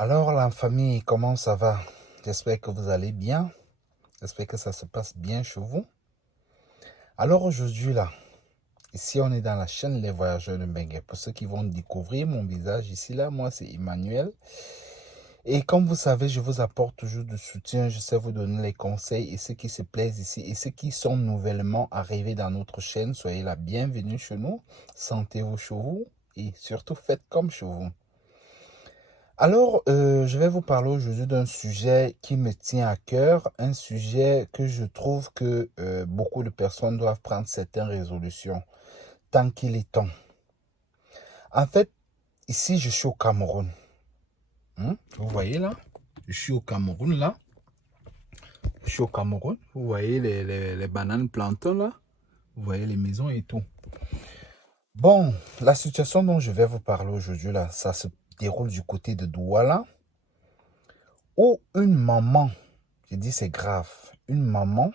Alors la famille, comment ça va? J'espère que vous allez bien. J'espère que ça se passe bien chez vous. Alors aujourd'hui là, ici on est dans la chaîne Les Voyageurs de Benguet. Pour ceux qui vont découvrir mon visage ici là, moi c'est Emmanuel. Et comme vous savez, je vous apporte toujours du soutien. Je sais vous donner les conseils et ceux qui se plaisent ici et ceux qui sont nouvellement arrivés dans notre chaîne, soyez la bienvenue chez nous. Sentez-vous chez vous et surtout faites comme chez vous. Alors, je vais vous parler aujourd'hui d'un sujet qui me tient à cœur, un sujet que je trouve que beaucoup de personnes doivent prendre certaines résolutions, tant qu'il est temps. En fait, ici, je suis au Cameroun. Vous voyez là? Je suis au Cameroun là. Je suis au Cameroun. Vous voyez les bananes plantains là? Vous voyez les maisons et tout. Bon, la situation dont je vais vous parler aujourd'hui là, ça se déroule du côté de Douala, où une maman, je dis c'est grave, une maman,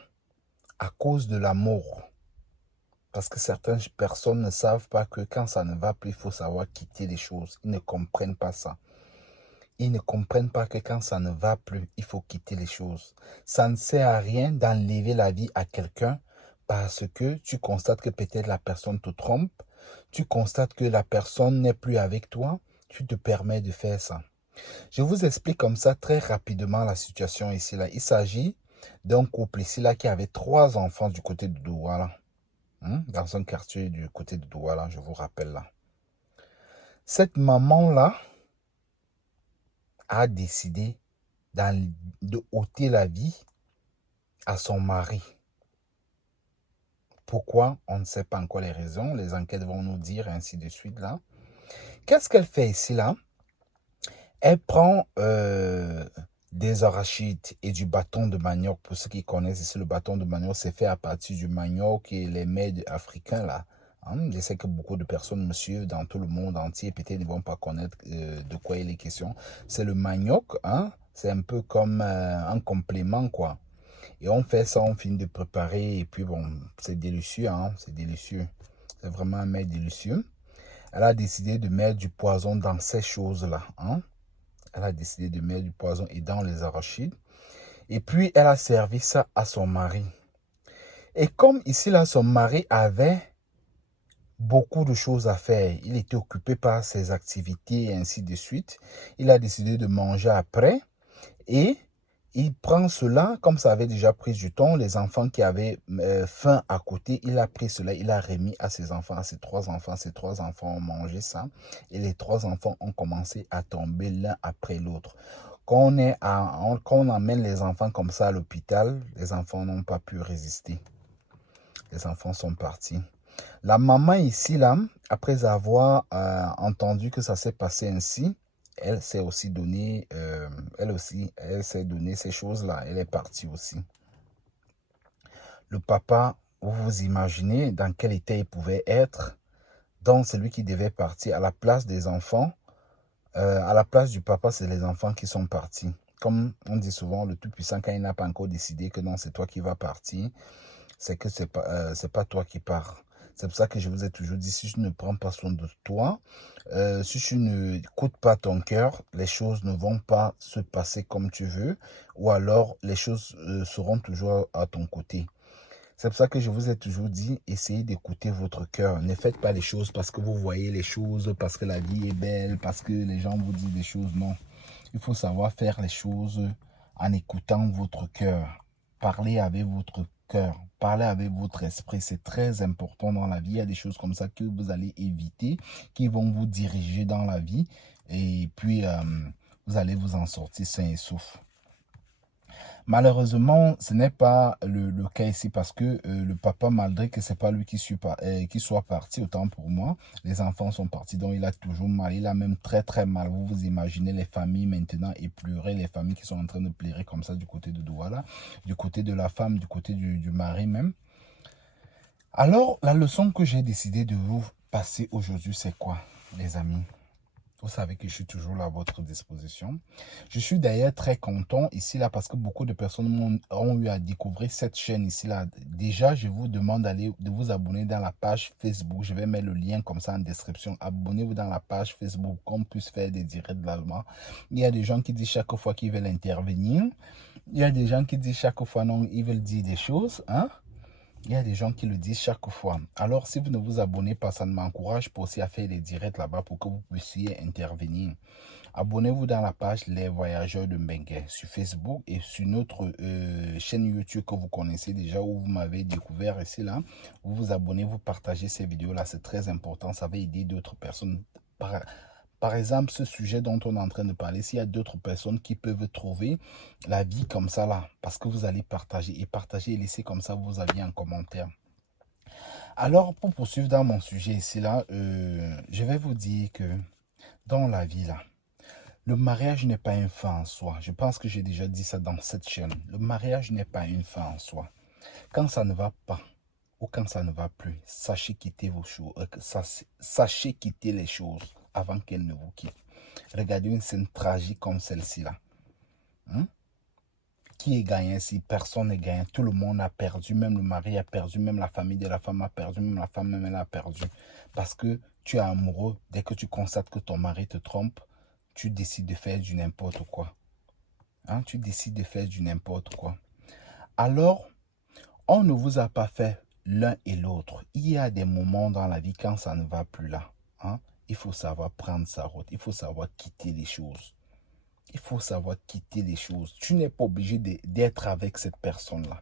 à cause de l'amour, parce que certaines personnes ne savent pas que quand ça ne va plus, il faut savoir quitter les choses. Ils ne comprennent pas ça. Ils ne comprennent pas que quand ça ne va plus, il faut quitter les choses. Ça ne sert à rien d'enlever la vie à quelqu'un parce que tu constates que peut-être la personne te trompe, tu constates que la personne n'est plus avec toi, tu te permets de faire ça. Je vous explique comme ça très rapidement la situation ici là. Il s'agit d'un couple ici là qui avait 3 enfants du côté de Douala, dans un quartier du côté de Douala, je vous rappelle là. Cette maman là a décidé de ôter la vie à son mari. Pourquoi? On ne sait pas encore les raisons. Les enquêtes vont nous dire ainsi de suite là. Qu'est-ce qu'elle fait ici là? Elle prend des arachides et du bâton de manioc. Pour ceux qui connaissent ici, le bâton de manioc, c'est fait à partir du manioc et les mets africains là. Je sais que beaucoup de personnes me suivent dans tout le monde entier, peut-être ne vont pas connaître de quoi il est question. C'est le manioc, c'est un peu comme un complément quoi. Et on fait ça, on finit de préparer et puis bon, c'est délicieux, c'est délicieux. C'est vraiment un mets délicieux. Elle a décidé de mettre du poison dans ces choses-là, Elle a décidé de mettre du poison et dans les arachides. Et puis, elle a servi ça à son mari. Et comme ici, là, son mari avait beaucoup de choses à faire. Il était occupé par ses activités et ainsi de suite. Il a décidé de manger après. Et il prend cela, comme ça avait déjà pris du temps, les enfants qui avaient faim à côté, il a pris cela, il a remis à ses enfants, à ses 3 enfants. Ses 3 enfants ont mangé ça. Et les 3 enfants ont commencé à tomber l'un après l'autre. Quand on emmène les enfants comme ça à l'hôpital, les enfants n'ont pas pu résister. Les enfants sont partis. La maman ici, là, après avoir entendu que ça s'est passé ainsi, elle s'est aussi donné, elle s'est donné ces choses-là. Elle est partie aussi. Le papa, vous vous imaginez dans quel état il pouvait être. Donc, celui qui devait partir à la place des enfants, à la place du papa, c'est les enfants qui sont partis. Comme on dit souvent, le Tout-Puissant, quand il n'a pas encore décidé que non, c'est toi qui vas partir, c'est que c'est pas toi qui pars. C'est pour ça que je vous ai toujours dit, si tu ne prends pas soin de toi, si tu ne écoutes pas ton cœur, les choses ne vont pas se passer comme tu veux, ou alors les choses seront toujours à ton côté. C'est pour ça que je vous ai toujours dit, essayez d'écouter votre cœur. Ne faites pas les choses parce que vous voyez les choses, parce que la vie est belle, parce que les gens vous disent des choses. Non. Il faut savoir faire les choses en écoutant votre cœur. Parlez avec votre cœur. Parlez avec votre esprit. C'est très important dans la vie. Il y a des choses comme ça que vous allez éviter, qui vont vous diriger dans la vie. Et puis, vous allez vous en sortir sain et sauf. Malheureusement, ce n'est pas le cas ici parce que le papa, malgré que ce n'est pas lui qui soit parti, autant pour moi, les enfants sont partis, donc il a toujours mal, il a même très très mal. Vous vous imaginez les familles maintenant épleurées, les familles qui sont en train de pleurer comme ça du côté de Douala, du côté de la femme, du côté du mari même. Alors, la leçon que j'ai décidé de vous passer aujourd'hui, c'est quoi, les amis? Vous savez que je suis toujours là à votre disposition. Je suis d'ailleurs très content ici là parce que beaucoup de personnes ont eu à découvrir cette chaîne ici là. Déjà, je vous demande de vous abonner dans la page Facebook. Je vais mettre le lien comme ça en description. Abonnez-vous dans la page Facebook qu'on puisse faire des directs de l'allemand. Il y a des gens qui disent chaque fois qu'ils veulent intervenir. Il y a des gens qui disent chaque fois non, ils veulent dire des choses. Hein? Il y a des gens qui le disent chaque fois. Alors, si vous ne vous abonnez pas, ça ne m'encourage pas aussi à faire des directs là-bas pour que vous puissiez intervenir. Abonnez-vous dans la page Les Voyageurs de Mbengue sur Facebook et sur notre chaîne YouTube que vous connaissez déjà où vous m'avez découvert ici là. Vous vous abonnez, vous partagez ces vidéos-là, c'est très important. Ça va aider d'autres personnes. Par exemple, ce sujet dont on est en train de parler, s'il y a d'autres personnes qui peuvent trouver la vie comme ça là, parce que vous allez partager et laisser comme ça vos avis en commentaire. Alors, pour poursuivre dans mon sujet ici là, je vais vous dire que dans la vie là, le mariage n'est pas une fin en soi. Je pense que j'ai déjà dit ça dans cette chaîne. Le mariage n'est pas une fin en soi. Quand ça ne va pas ou quand ça ne va plus, sachez quitter vos choses, sachez quitter les choses avant qu'elles ne vous quittent. Regardez une scène tragique comme celle-ci là. Hein? Qui est gagnant ici? Personne n'est gagnant. Tout le monde a perdu. Même le mari a perdu. Même la famille de la femme a perdu. Même la femme même elle a perdu. Parce que tu es amoureux. Dès que tu constates que ton mari te trompe, tu décides de faire du n'importe quoi. Hein? Tu décides de faire du n'importe quoi. Alors, on ne vous a pas fait l'un et l'autre. Il y a des moments dans la vie quand ça ne va plus là. Hein? Il faut savoir prendre sa route. Il faut savoir quitter les choses. Il faut savoir quitter les choses. Tu n'es pas obligé d'être avec cette personne-là.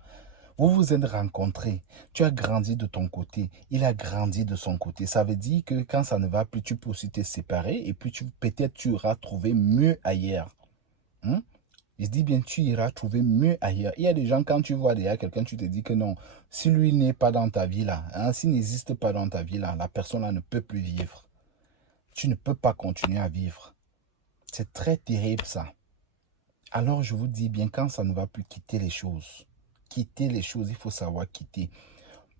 Vous vous êtes rencontrés. Tu as grandi de ton côté. Il a grandi de son côté. Ça veut dire que quand ça ne va plus, tu peux aussi te séparer et puis peut-être tu iras trouver mieux ailleurs. Hein? Je dis bien, tu iras trouver mieux ailleurs. Il y a des gens, quand tu vois derrière quelqu'un, tu te dis que non, si lui n'est pas dans ta vie là, hein, s'il n'existe pas dans ta vie là, la personne là ne peut plus vivre. Tu ne peux pas continuer à vivre. C'est très terrible ça. Alors je vous dis bien, quand ça ne va plus, quitter les choses. Quitter les choses, il faut savoir quitter.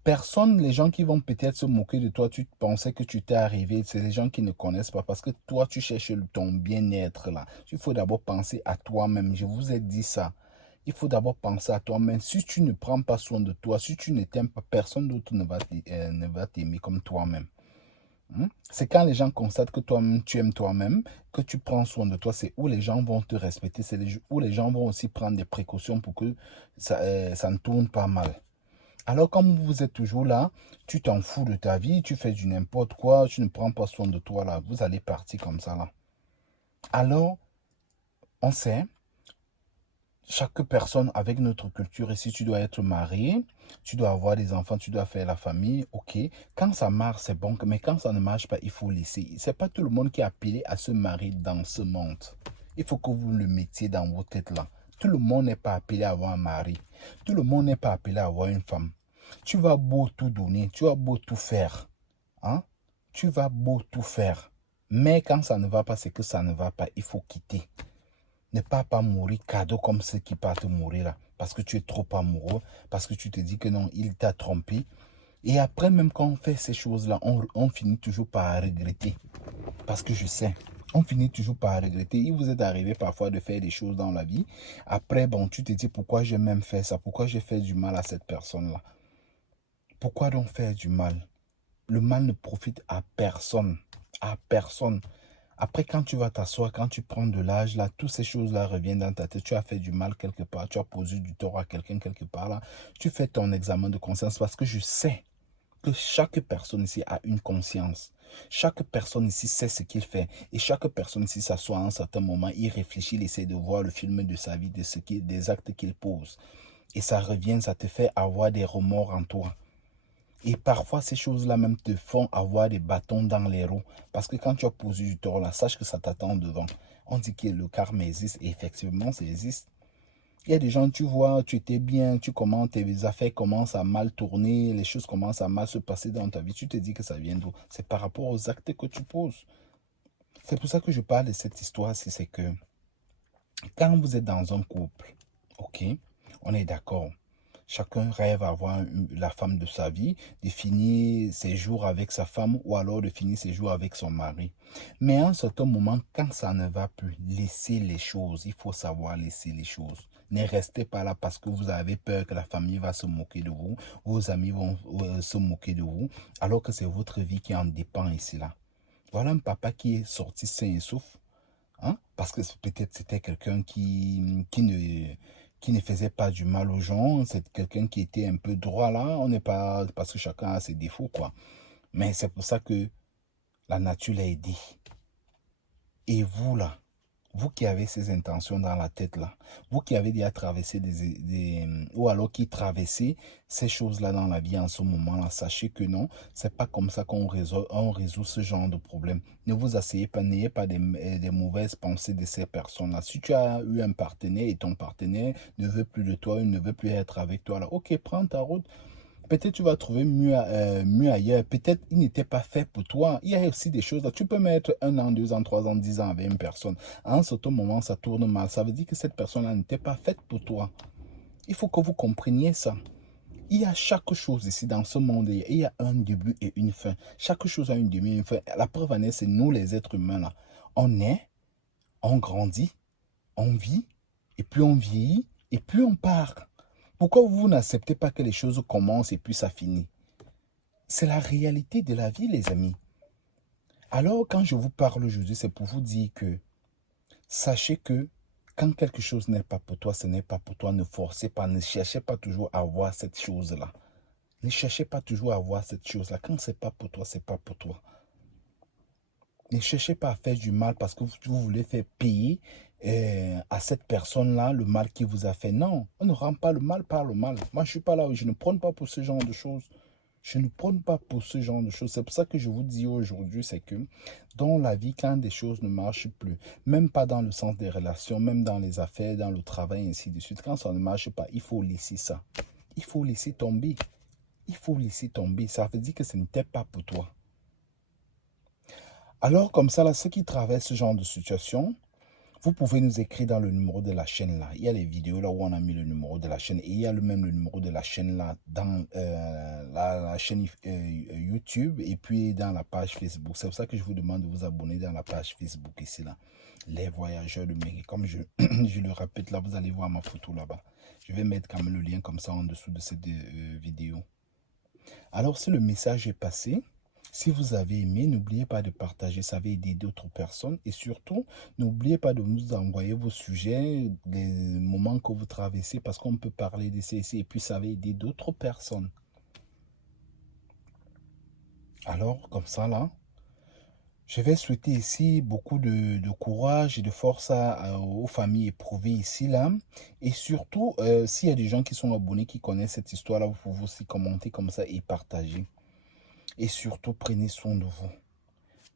Personne, les gens qui vont peut-être se moquer de toi, tu pensais que tu t'es arrivé, c'est les gens qui ne connaissent pas parce que toi, tu cherches ton bien-être là. Il faut d'abord penser à toi-même. Je vous ai dit ça. Il faut d'abord penser à toi-même. Si tu ne prends pas soin de toi, si tu ne t'aimes pas, personne d'autre ne va t'aimer comme toi-même. C'est quand les gens constatent que toi-même, tu aimes toi-même, que tu prends soin de toi, c'est où les gens vont te respecter, c'est où les gens vont aussi prendre des précautions pour que ça ne tourne pas mal. Alors, comme vous êtes toujours là, tu t'en fous de ta vie, tu fais du n'importe quoi, tu ne prends pas soin de toi là, vous allez partir comme ça là. Alors, on sait, chaque personne avec notre culture ici, tu dois être marié, tu dois avoir des enfants, tu dois faire la famille, ok. Quand ça marche, c'est bon, mais quand ça ne marche pas, il faut laisser. C'est pas tout le monde qui est appelé à se marier dans ce monde. Il faut que vous le mettiez dans vos têtes là. Tout le monde n'est pas appelé à avoir un mari. Tout le monde n'est pas appelé à avoir une femme. Tu vas beau tout donner, tu vas beau tout faire. Hein? Tu vas beau tout faire. Mais quand ça ne va pas, c'est que ça ne va pas. Il faut quitter. Ne pas mourir cadeau comme ceux qui partent mourir là. Parce que tu es trop amoureux. Parce que tu te dis que non, il t'a trompé. Et après, même quand on fait ces choses-là, on finit toujours par regretter. Parce que je sais, on finit toujours par regretter. Il vous est arrivé parfois de faire des choses dans la vie. Après, bon, tu te dis pourquoi j'ai même fait ça? Pourquoi j'ai fait du mal à cette personne-là? Pourquoi donc faire du mal? Le mal ne profite à personne. À personne. Après, quand tu vas t'asseoir, quand tu prends de l'âge, là, toutes ces choses-là reviennent dans ta tête. Tu as fait du mal quelque part, tu as posé du tort à quelqu'un quelque part, là. Tu fais ton examen de conscience parce que je sais que chaque personne ici a une conscience. Chaque personne ici sait ce qu'il fait. Et chaque personne ici s'assoit à un certain moment, il réfléchit, il essaie de voir le film de sa vie, des actes qu'il pose. Et ça revient, ça te fait avoir des remords en toi. Et parfois, ces choses-là même te font avoir des bâtons dans les roues. Parce que quand tu as posé du tort là, sache que ça t'attend devant. On dit que le karma existe et effectivement, ça existe. Il y a des gens, tu vois, tu étais bien, tu commences, tes affaires commencent à mal tourner, les choses commencent à mal se passer dans ta vie. Tu te dis que ça vient d'où? C'est par rapport aux actes que tu poses. C'est pour ça que je parle de cette histoire-ci, c'est que quand vous êtes dans un couple, ok, on est d'accord. Chacun rêve d'avoir la femme de sa vie, de finir ses jours avec sa femme ou alors de finir ses jours avec son mari. Mais à un certain moment, quand ça ne va plus, laissez les choses. Il faut savoir laisser les choses. Ne restez pas là parce que vous avez peur que la famille va se moquer de vous, vos amis vont se moquer de vous, alors que c'est votre vie qui en dépend ici là. Voilà un papa qui est sorti sain et sauf. Hein? Parce que peut-être c'était quelqu'un qui ne faisait pas du mal aux gens, c'est quelqu'un qui était un peu droit là, on n'est pas, parce que chacun a ses défauts quoi. Mais c'est pour ça que la nature l'a aidé. Et vous là, vous qui avez ces intentions dans la tête là, vous qui avez déjà traversé ou alors qui traversez ces choses-là dans la vie en ce moment-là, sachez que non, c'est pas comme ça on résout ce genre de problème. Ne vous asseyez pas, n'ayez pas des mauvaises pensées de ces personnes-là. Si tu as eu un partenaire et ton partenaire ne veut plus de toi, il ne veut plus être avec toi là, ok, prends ta route. Peut-être tu vas trouver mieux ailleurs. Peut-être il n'était pas fait pour toi. Il y a aussi des choses là. Tu peux mettre 1 an, 2 ans, 3 ans, 10 ans avec une personne. À un certain moment, ça tourne mal. Ça veut dire que cette personne-là n'était pas faite pour toi. Il faut que vous compreniez ça. Il y a chaque chose ici dans ce monde. Il y a un début et une fin. Chaque chose a un début et une fin. La preuve en est, c'est nous les êtres humains là. On est, on grandit, on vit, et puis on vieillit, et puis on part. Pourquoi vous n'acceptez pas que les choses commencent et puis ça finit? C'est la réalité de la vie, les amis. Alors, quand je vous parle aujourd'hui, c'est pour vous dire que sachez que quand quelque chose n'est pas pour toi, ce n'est pas pour toi. Ne forcez pas, ne cherchez pas toujours à avoir cette chose-là. Ne cherchez pas toujours à avoir cette chose-là. Quand c'est pas pour toi, c'est pas pour toi. Ne cherchez pas à faire du mal parce que vous voulez faire payer à cette personne-là le mal qu'il vous a fait. Non, on ne rend pas le mal par le mal. Moi, je ne suis pas là, je ne prône pas pour ce genre de choses. Je ne prône pas pour ce genre de choses. C'est pour ça que je vous dis aujourd'hui, c'est que dans la vie, quand des choses ne marchent plus, même pas dans le sens des relations, même dans les affaires, dans le travail, ainsi de suite, quand ça ne marche pas, il faut laisser ça. Il faut laisser tomber. Il faut laisser tomber. Ça veut dire que ce n'était pas pour toi. Alors, comme ça, là, ceux qui traversent ce genre de situation, vous pouvez nous écrire dans le numéro de la chaîne là. Il y a les vidéos là où on a mis le numéro de la chaîne et il y a même le numéro de la chaîne là dans la chaîne YouTube et puis dans la page Facebook. C'est pour ça que je vous demande de vous abonner dans la page Facebook ici là. Les voyageurs de Mairie. Comme je, je le répète là, vous allez voir ma photo là-bas. Je vais mettre quand même le lien comme ça en dessous de cette vidéo. Alors si le message est passé, si vous avez aimé, n'oubliez pas de partager, ça va aider d'autres personnes. Et surtout, n'oubliez pas de nous envoyer vos sujets, les moments que vous traversez, parce qu'on peut parler de ceci et puis ça va aider d'autres personnes. Alors, comme ça, là, je vais souhaiter ici beaucoup de courage et de force aux familles éprouvées ici, là. Et surtout, s'il y a des gens qui sont abonnés, qui connaissent cette histoire-là, vous pouvez aussi commenter comme ça et partager. Et surtout, prenez soin de vous.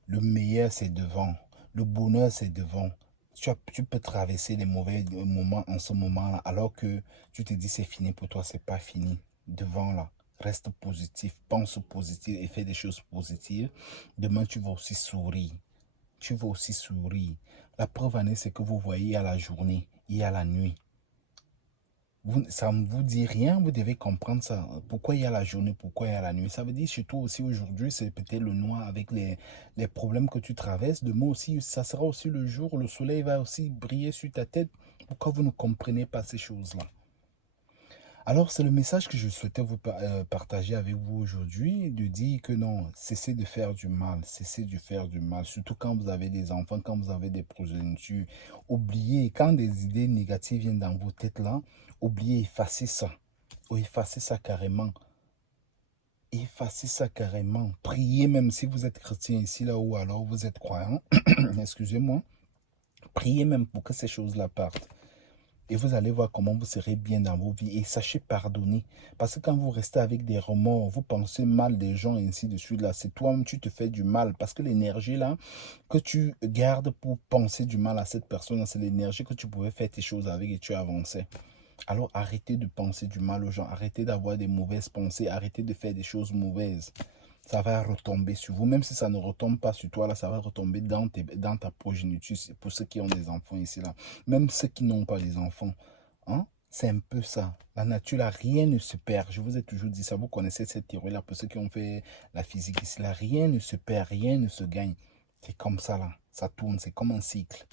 Le meilleur, c'est devant. Le bonheur, c'est devant. Tu peux traverser les mauvais moments en ce moment-là, alors que tu te dis c'est fini pour toi, c'est pas fini. Devant là, reste positif, pense positif et fais des choses positives. Demain, tu vas aussi sourire. Tu vas aussi sourire. La preuve en est, c'est que vous voyez à la journée et à la nuit. Ça ne vous dit rien, vous devez comprendre ça. Pourquoi il y a la journée, pourquoi il y a la nuit. Ça veut dire surtout aussi aujourd'hui, c'est peut-être le noir avec les problèmes que tu traverses. Demain aussi, ça sera aussi le jour, le soleil va aussi briller sur ta tête. Pourquoi vous ne comprenez pas ces choses-là? Alors, c'est le message que je souhaitais vous partager avec vous aujourd'hui, de dire que non, cessez de faire du mal, cessez de faire du mal, surtout quand vous avez des enfants, quand vous avez des progénitures. Oubliez, quand des idées négatives viennent dans vos têtes là, oubliez, effacez ça, ou effacez ça carrément. Effacez ça carrément. Priez même si vous êtes chrétien ici là ou alors vous êtes croyant, excusez-moi, priez même pour que ces choses-là partent. Et vous allez voir comment vous serez bien dans vos vies. Et sachez pardonner. Parce que quand vous restez avec des remords, vous pensez mal des gens et ainsi de suite, là, c'est toi-même, tu te fais du mal. Parce que l'énergie, là, que tu gardes pour penser du mal à cette personne, c'est l'énergie que tu pouvais faire tes choses avec et tu avançais. Alors arrêtez de penser du mal aux gens. Arrêtez d'avoir des mauvaises pensées. Arrêtez de faire des choses mauvaises. Ça va retomber sur vous. Même si ça ne retombe pas sur toi, là, ça va retomber dans ta progéniture. Pour ceux qui ont des enfants ici, là. Même ceux qui n'ont pas des enfants. Hein? C'est un peu ça. La nature, là, rien ne se perd. Je vous ai toujours dit ça. Vous connaissez cette théorie-là. Pour ceux qui ont fait la physique ici, là, rien ne se perd, rien ne se gagne. C'est comme ça, là. Ça tourne, c'est comme un cycle.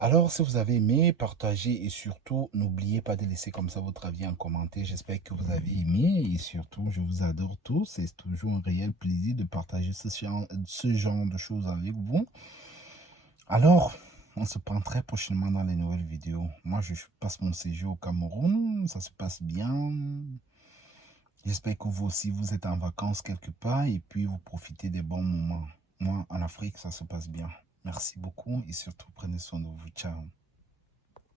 Alors, si vous avez aimé, partagez et surtout, n'oubliez pas de laisser comme ça votre avis en commentaire. J'espère que vous avez aimé et surtout, je vous adore tous. C'est toujours un réel plaisir de partager ce genre de choses avec vous. Alors, on se prend très prochainement dans les nouvelles vidéos. Moi, je passe mon séjour au Cameroun. Ça se passe bien. J'espère que vous aussi, vous êtes en vacances quelque part et puis vous profitez des bons moments. Moi, en Afrique, ça se passe bien. Merci beaucoup et surtout, prenez soin de vous. Ciao.